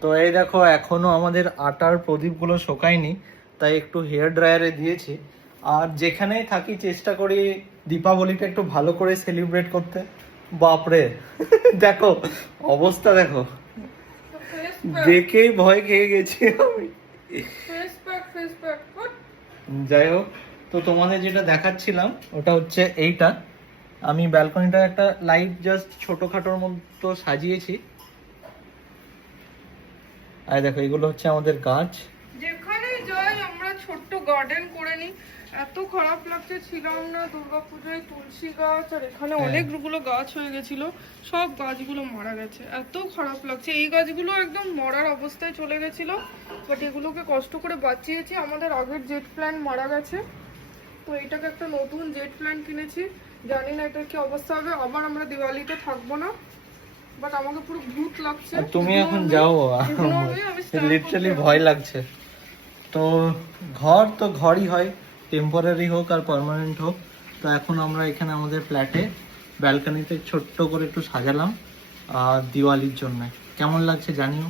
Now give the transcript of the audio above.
তো এই দেখো এখনো আমাদের আটার প্রদীপগুলো শোকায়নি, তাই একটু হেয়ার ড্রায়ারে দিয়েছি। আর যেখানেই থাকি চেষ্টা করি দীপাবলিটা একটু ভালো করে সেলিব্রেট করতে। বাপরে দেখো অবস্থা দেখো, দেখেই ভয় খেয়ে গেছি আমি। যাই হোক, তো তোমাদের যেটা দেখাচ্ছিলাম ওটা হচ্ছে এইটা। আমি ব্যালকনিটা একটা লাইট জাস্ট ছোটখাটোর মতো সাজিয়েছি। আর দেখো এগুলো হচ্ছে আমাদের গাছ। যেখানে যাই আমরা ছোট্ট গার্ডেন করে নিই। এত খারাপ লাগছে, ছিলাম না দুর্গাপূজায় তুলসী গাছ আর এখানে অনেকগুলো গাছ হয়ে গেছিল, সব গাছগুলো মারা গেছে। এত খারাপ লাগছে, এই গাছগুলো একদম মরার অবস্থায় চলে গেছিল, বাট এগুলোকে কষ্ট করে বাঁচিয়েছি। আমাদের আগের জেট প্ল্যান্ট মারা গেছে, তো এটাকে একটা নতুন জেট প্ল্যান্ট কিনেছি। জানি না এটা কি অবস্থা হবে, আবার আমরা দিওয়ালিতে থাকবো না, বাট আমাকে পুরো ভূত লাগছে। তুমি এখন যাও, লিটারালি ভয় লাগছে। তো ঘর তো ঘরই হয়, টেম্পোরারি হোক আর পার্মানেন্ট হোক। তো এখন আমরা এখানে আমাদের ফ্ল্যাটে ব্যালকনিতে ছোট্ট করে একটু সাজালাম আর দিওয়ালির জন্য। কেমন লাগছে জানিও।